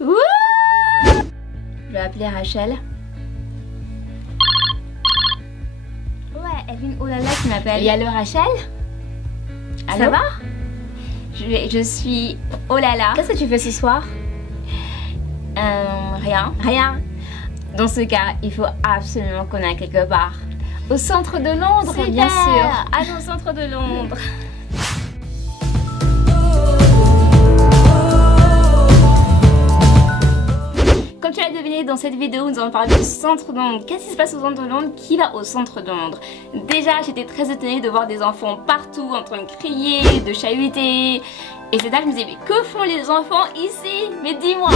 Wouh! Je vais appeler Rachel. Ouais, Evelyne, oh là là, qui m'appelle. Et allô Rachel? Allô? Ça va? Je suis... Oh là là. Qu'est-ce que tu fais ce soir? Rien. Rien. Dans ce cas, il faut absolument qu'on aille quelque part. Au centre de Londres, super, bien sûr. Allons au centre de Londres. Comme tu l'as deviné dans cette vidéo, nous allons parler du centre de Londres. Qu'est-ce qui se passe au centre de Londres? Qui va au centre de Londres? Déjà, j'étais très étonnée de voir des enfants partout en train de crier, de chahuter. Et c'est là que je me disais, mais que font les enfants ici? Mais dis-moi!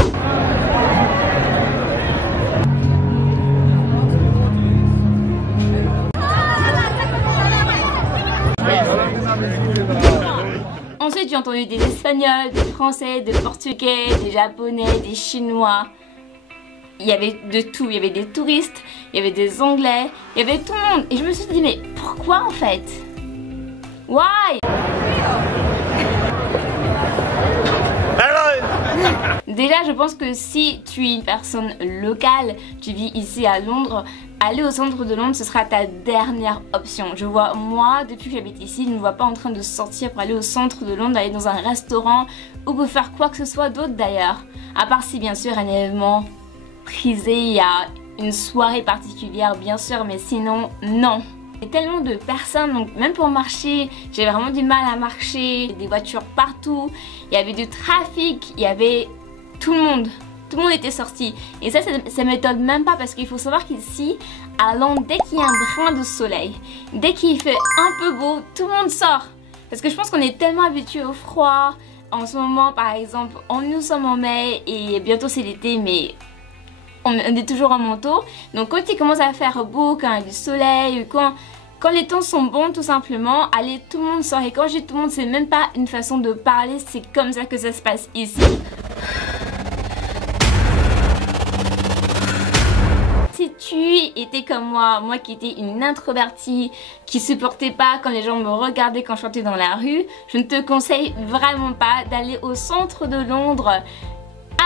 Ensuite, j'ai entendu des Espagnols, des Français, des Portugais, des Japonais, des Chinois. Il y avait de tout, il y avait des touristes, il y avait des Anglais, il y avait tout le monde. Et je me suis dit, mais pourquoi en fait? Why? Déjà, je pense que si tu es une personne locale, tu vis ici à Londres, aller au centre de Londres, ce sera ta dernière option. Je vois, moi, depuis que j'habite ici, je ne me vois pas en train de sortir pour aller au centre de Londres, aller dans un restaurant ou pour faire quoi que ce soit d'autre d'ailleurs. À part si, bien sûr, un événement prisé, il y a une soirée particulière, bien sûr, mais sinon, non. Il y a tellement de personnes, donc même pour marcher, j'ai vraiment du mal à marcher. Des voitures partout, il y avait du trafic, il y avait tout le monde. Tout le monde était sorti. Et ça m'étonne même pas parce qu'il faut savoir qu'ici, à Londres, dès qu'il y a un brin de soleil, dès qu'il fait un peu beau, tout le monde sort. Parce que je pense qu'on est tellement habitué au froid. En ce moment, par exemple, nous sommes en mai et bientôt c'est l'été, mais on est toujours en manteau. Donc quand il commence à faire beau, quand il y a du soleil, quand les temps sont bons tout simplement, allez, tout le monde sort. Et quand je dis tout le monde, c'est même pas une façon de parler, c'est comme ça que ça se passe ici. Si tu étais comme moi qui étais une introvertie, qui supportait pas quand les gens me regardaient quand je chantais dans la rue, je ne te conseille vraiment pas d'aller au centre de Londres.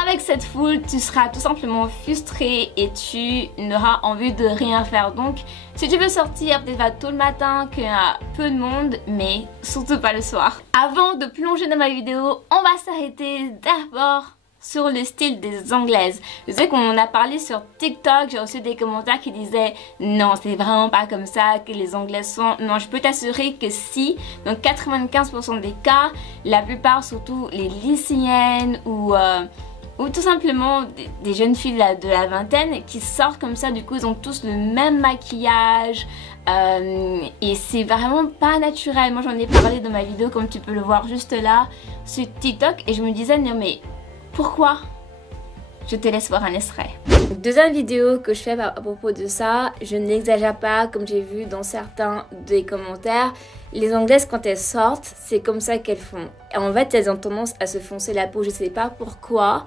Avec cette foule, tu seras tout simplement frustré et tu n'auras envie de rien faire. Donc, si tu veux sortir, peut-être va tôt le matin, qu'il y a peu de monde, mais surtout pas le soir. Avant de plonger dans ma vidéo, on va s'arrêter d'abord sur le style des Anglaises. Je sais qu'on en a parlé sur TikTok, j'ai reçu des commentaires qui disaient non, c'est vraiment pas comme ça que les Anglaises sont. Non, je peux t'assurer que si, dans 95% des cas, la plupart, surtout les lycéennes ou tout simplement des jeunes filles de la vingtaine qui sortent comme ça, du coup ils ont tous le même maquillage et c'est vraiment pas naturel. Moi j'en ai parlé dans ma vidéo comme tu peux le voir juste là sur TikTok et je me disais non mais pourquoi? Je te laisse voir un extrait. Deuxième vidéo que je fais à propos de ça, je n'exagère pas comme j'ai vu dans certains des commentaires. Les Anglaises quand elles sortent, c'est comme ça qu'elles font. Et en fait, elles ont tendance à se foncer la peau, je sais pas pourquoi.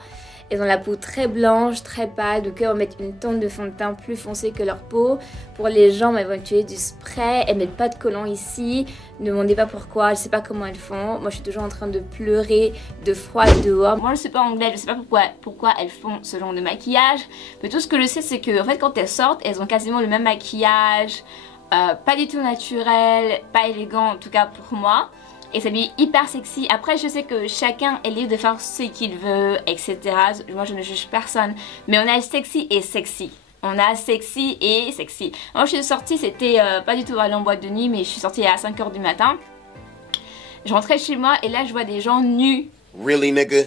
Elles ont la peau très blanche, très pâle, donc elles vont mettre une tonne de fond de teint plus foncé que leur peau. Pour les jambes, elles vont utiliser du spray, elles mettent pas de collant ici. Ne me demandez pas pourquoi, je sais pas comment elles font. Moi je suis toujours en train de pleurer de froid dehors. Moi je suis pas anglaise, je sais pas pourquoi elles font ce genre de maquillage. Mais tout ce que je sais c'est que en fait quand elles sortent, elles ont quasiment le même maquillage. Pas du tout naturel, pas élégant en tout cas pour moi. Et ça lui est hyper sexy. Après je sais que chacun est libre de faire ce qu'il veut, etc. Moi je ne juge personne. Mais on a sexy et sexy. On a sexy et sexy. Moi je suis sortie, c'était pas du tout aller en boîte de nuit, mais je suis sortie à 5 h du matin. Je rentrais chez moi et là je vois des gens nus. Really nigga?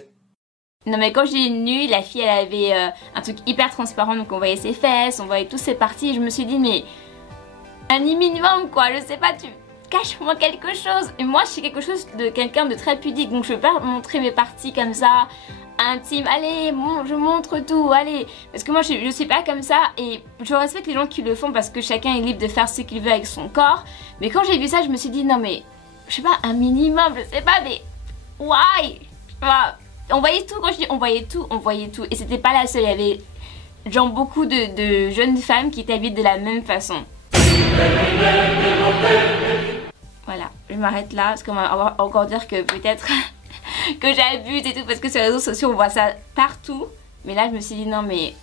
Non mais quand je dis nue, la fille elle avait un truc hyper transparent, donc on voyait ses fesses, on voyait toutes ses parties. Et je me suis dit mais un minimum quoi, je sais pas, tu cache-moi quelque chose. Et moi je suis quelque chose de quelqu'un de très pudique, donc je veux pas montrer mes parties comme ça intime. Allez, bon, je montre tout, allez. Parce que moi je suis pas comme ça et je respecte les gens qui le font parce que chacun est libre de faire ce qu'il veut avec son corps. Mais quand j'ai vu ça je me suis dit non mais je sais pas, un minimum, je sais pas, mais why? On voyait tout. Quand je dis on voyait tout et c'était pas la seule, il y avait genre beaucoup de jeunes femmes qui t'habitent de la même façon. Voilà, je m'arrête là parce qu'on va encore dire que peut-être que j'abuse et tout, parce que sur les réseaux sociaux on voit ça partout. Mais là je me suis dit non mais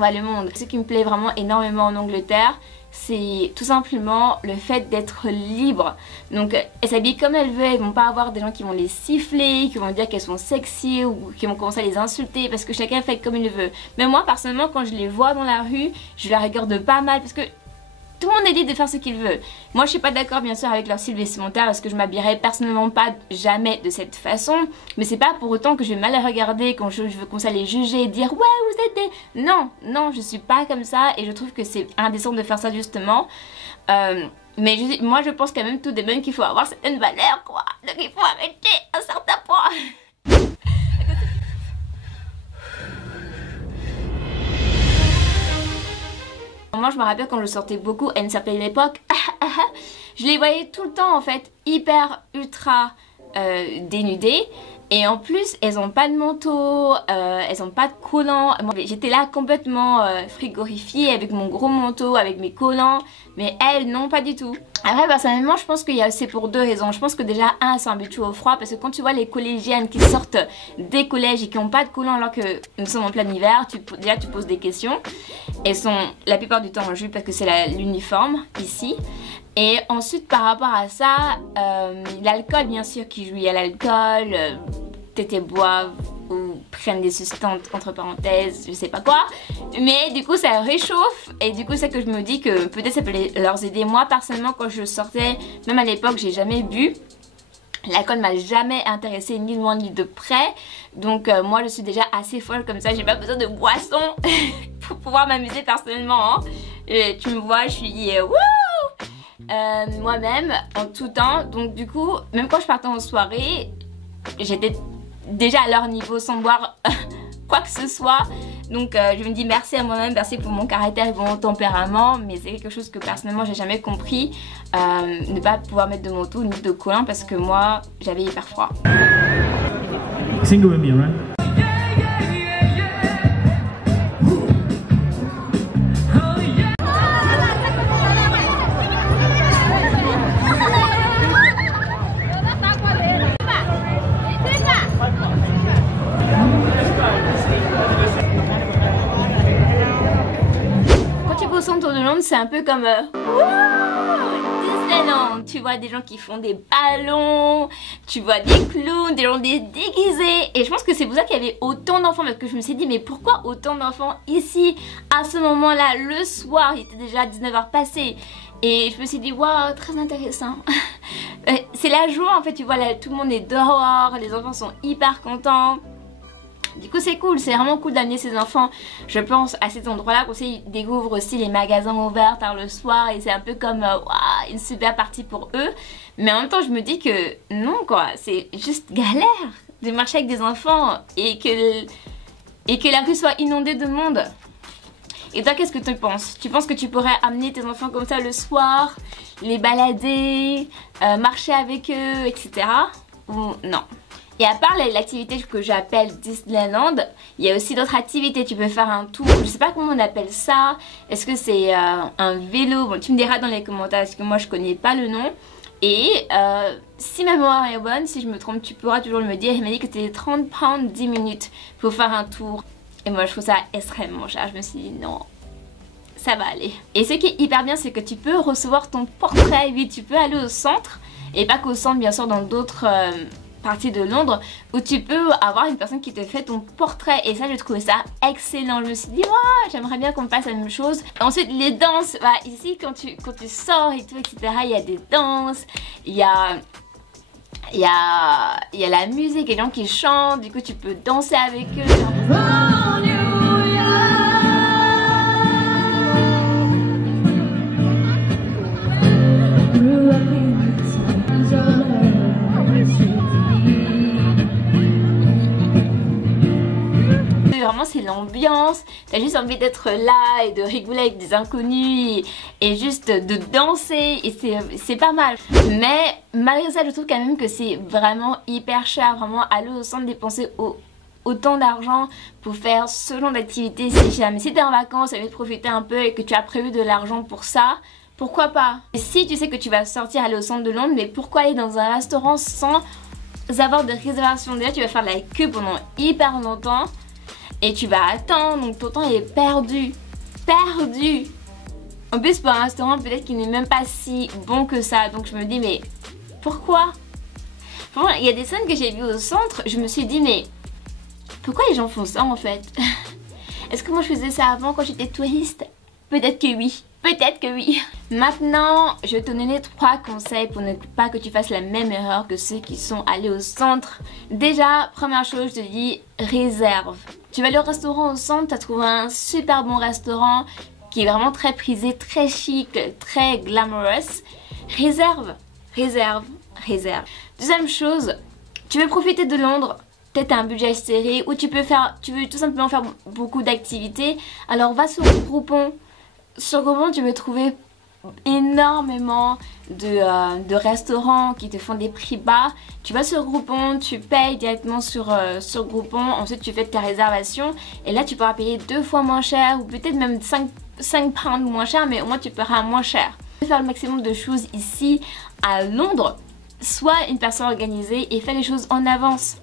le monde. Ce qui me plaît vraiment énormément en Angleterre, c'est tout simplement le fait d'être libre. Donc elles s'habillent comme elles veulent, elles vont pas avoir des gens qui vont les siffler, qui vont dire qu'elles sont sexy ou qui vont commencer à les insulter parce que chacun fait comme il veut. Mais moi personnellement quand je les vois dans la rue, je la regarde pas mal parce que tout le monde est libre de faire ce qu'il veut. Moi je suis pas d'accord bien sûr avec leur style vestimentaire parce que je m'habillerai personnellement pas jamais de cette façon. Mais c'est pas pour autant que je vais mal les regarder quand je veux commencer à les juger et dire ouais vous êtes des... Non, non je suis pas comme ça et je trouve que c'est indécent de faire ça justement. Mais moi je pense quand même tout de même qu'il faut avoir certaines valeurs quoi. Donc il faut arrêter à un certain point. Moi je me rappelle quand je sortais beaucoup à une certaine époque, je les voyais tout le temps en fait hyper ultra dénudées. Et en plus elles ont pas de manteau, elles ont pas de collants. J'étais là complètement frigorifiée avec mon gros manteau, avec mes collants. Mais elles non pas du tout. Après personnellement je pense c'est pour deux raisons. Je pense que déjà c'est un habitué au froid. Parce que quand tu vois les collégiennes qui sortent des collèges et qui n'ont pas de collants alors que nous sommes en plein hiver, déjà tu poses des questions. Elles sont la plupart du temps en jupe parce que c'est l'uniforme ici. Et ensuite par rapport à ça, l'alcool bien sûr qui joue, il y a l'alcool, tétés boivent ou prennent des substances entre parenthèses, je sais pas quoi. Mais du coup ça réchauffe et du coup c'est que je me dis que peut-être ça peut leur aider. Moi personnellement quand je sortais, même à l'époque j'ai jamais bu. L'alcool m'a jamais intéressée ni de loin ni de près. Donc moi je suis déjà assez folle comme ça, j'ai pas besoin de boisson pour pouvoir m'amuser personnellement. Hein. Et tu me vois, je suis wouh moi-même en tout temps. Donc du coup, même quand je partais en soirée, j'étais déjà à leur niveau sans boire quoi que ce soit. Donc je me dis merci à moi-même, merci pour mon caractère et pour mon tempérament. Mais c'est quelque chose que personnellement j'ai jamais compris. Ne pas pouvoir mettre de manteau ni de collant parce que moi j'avais hyper froid. Single with me, right? C'est un peu comme Disneyland. Tu vois des gens qui font des ballons, tu vois des clowns, des gens déguisés. Et je pense que c'est pour ça qu'il y avait autant d'enfants. Parce que je me suis dit mais pourquoi autant d'enfants ici à ce moment là le soir. Il était déjà 19h passé. Et je me suis dit waouh très intéressant. C'est la joie en fait, tu vois là, tout le monde est dehors, les enfants sont hyper contents. Du coup c'est cool, c'est vraiment cool d'amener ses enfants, je pense, à cet endroit-là. Comme ça ils découvrent aussi les magasins ouverts tard le soir et c'est un peu comme une super partie pour eux. Mais en même temps je me dis que non quoi, c'est juste galère de marcher avec des enfants et que la rue soit inondée de monde. Et toi qu'est-ce que tu penses? Tu penses que tu pourrais amener tes enfants comme ça le soir, les balader, marcher avec eux, etc. Ou non? Et à part l'activité que j'appelle Disneyland, il y a aussi d'autres activités. Tu peux faire un tour, je sais pas comment on appelle ça. Est-ce que c'est un vélo? Bon, tu me diras dans les commentaires parce que moi je connais pas le nom. Et si ma mémoire est bonne, si je me trompe, tu pourras toujours me dire. Il m'a dit que c'était 30 pounds 10 minutes pour faire un tour. Et moi je trouve ça extrêmement cher. Je me suis dit non, ça va aller. Et ce qui est hyper bien, c'est que tu peux recevoir ton portrait. Oui, tu peux aller au centre. Et pas qu'au centre, bien sûr, dans d'autres... partie de Londres où tu peux avoir une personne qui te fait ton portrait et ça j'ai trouvé ça excellent. Je me suis dit wow, j'aimerais bien qu'on fasse la même chose. Et ensuite les danses, ici quand tu sors et tout etc, il y a des danses, il y a la musique, il y a des gens qui chantent, du coup tu peux danser avec eux. Vraiment c'est l'ambiance, t'as juste envie d'être là et de rigoler avec des inconnus et juste de danser et c'est pas mal. Mais malgré ça je trouve quand même que c'est vraiment hyper cher, vraiment aller au centre dépenser autant d'argent pour faire ce genre d'activité c'est cher. Mais si t'es en vacances, ça va te profiter un peu et que tu as prévu de l'argent pour ça, pourquoi pas? Et si tu sais que tu vas sortir aller au centre de Londres, mais pourquoi aller dans un restaurant sans avoir de réservation? Déjà tu vas faire de la queue pendant hyper longtemps. et tu vas attendre, donc ton temps est perdu. Perdu. En plus pour un restaurant peut-être qu'il n'est même pas si bon que ça, donc je me dis mais pourquoi? Franchement, il y a des scènes que j'ai vues au centre, je me suis dit mais pourquoi les gens font ça en fait? Est-ce que moi je faisais ça avant quand j'étais touriste? Peut-être que oui. Peut-être que oui. Maintenant, je vais te donner 3 conseils pour ne pas que tu fasses la même erreur que ceux qui sont allés au centre. Déjà, première chose, je te dis, réserve. Tu vas aller au restaurant au centre, tu as trouvé un super bon restaurant qui est vraiment très prisé, très chic, très glamorous. Réserve, réserve, réserve. Deuxième chose, tu veux profiter de Londres, peut-être un budget serré ou tu veux tout simplement faire beaucoup d'activités. Alors va sur Groupon. Sur Groupon, tu peux trouver énormément de restaurants qui te font des prix bas. Tu vas sur Groupon, tu payes directement sur Groupon, ensuite tu fais ta réservation et là tu pourras payer 2 fois moins cher ou peut-être même 5 pounds moins cher, mais au moins tu paieras moins cher. Tu peux faire le maximum de choses ici à Londres, sois une personne organisée et fais les choses en avance.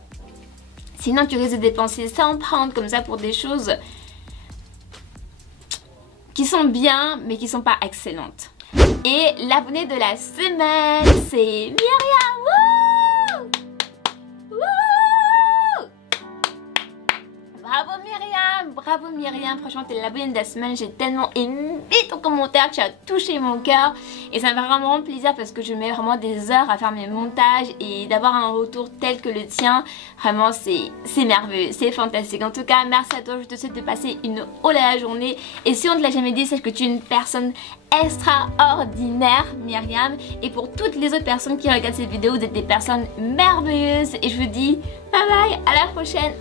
Sinon tu risques de dépenser 100 pounds comme ça pour des choses qui sont bien mais qui sont pas excellentes. Et l'abonnée de la semaine c'est Myriam. Wouh! Wouh! Bravo Myriam, bravo Myriam, franchement t'es l'abonnée de la semaine, j'ai tellement aimé ton commentaire, tu as touché mon cœur et ça me fait vraiment plaisir parce que je mets vraiment des heures à faire mes montages et d'avoir un retour tel que le tien, vraiment c'est merveilleux, c'est fantastique. En tout cas merci à toi, je te souhaite de passer une la journée et si on ne te l'a jamais dit, sache que tu es une personne extraordinaire Myriam, et pour toutes les autres personnes qui regardent cette vidéo, vous êtes des personnes merveilleuses et je vous dis bye bye, à la prochaine.